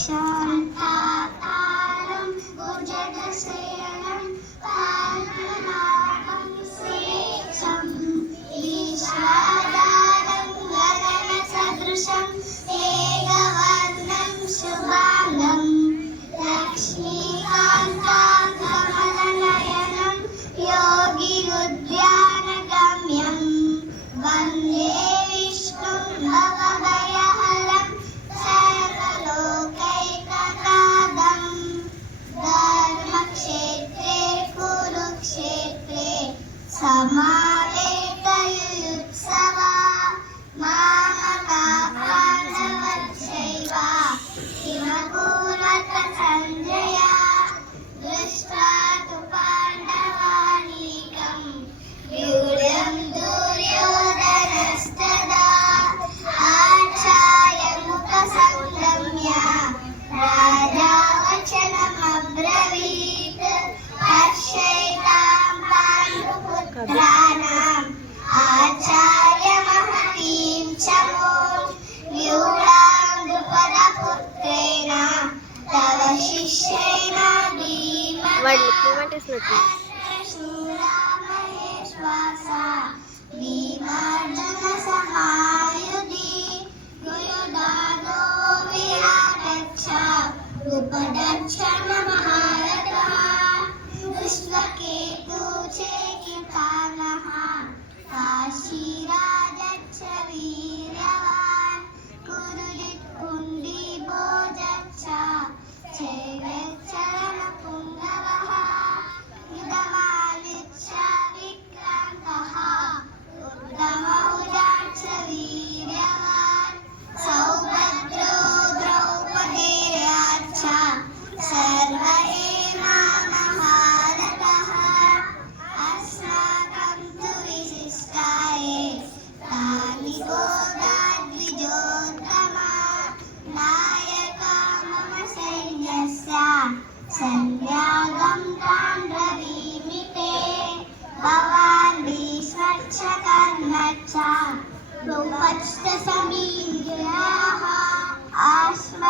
शान्ताकारं भुजगशयनं पद्मनाभं सुरेशं ईशादानं गगनसदृशं मेघवर्णं शुभांगं लक्ष्मीकान्तं कमलनयनं योगिरुद्यानगम्यं वन्दे विष्णुं भवभयहरं सर्वलोकैकनाथं धर्मक्षेत्रे कुरुक्षेत्रे समावेतयुत्सवा मामका पाण्डवश्चैव किमकुर्वत सञ्जय दृष्ट्वा तु पाण्डवानीकं व्यूढं दुर्योधनस्तदा आचार्यमुपसंक्रम्य राजा वचनमब्रवीत् हर्षैतां पाण्डुपुत्राणाम् आचार्यमहतीं च मों व्यूढां द्रुपदपुत्रेण तव शिष्येण शूरामहेश्वासा भीमार्जुनसहायुधि गुरुदानो विराटच्छ उपदक्षिणमहारथः विश्वकेतुश्चेकितानः काशीराजच्छ वीर्यवान् कुरुजित् कुण्डीभोजच्छ चैवेच्चरणपुङ्गवः युधमालिच्छ विक्रान्तः उत्तमौजाच्छ वीर्यवान् सौभद्रो द्रौपदेयाच्छ सर्व एवामहारथः अस्माकं तु विशिष्टाये तानि गोदाद्विजोत्तमा नायका मम सैन्यस्य सन्यागं ताण्ड्रवीमि ते भवान् भीष्मश्च कर्णश्च रूपश्च समीर्याः आश्व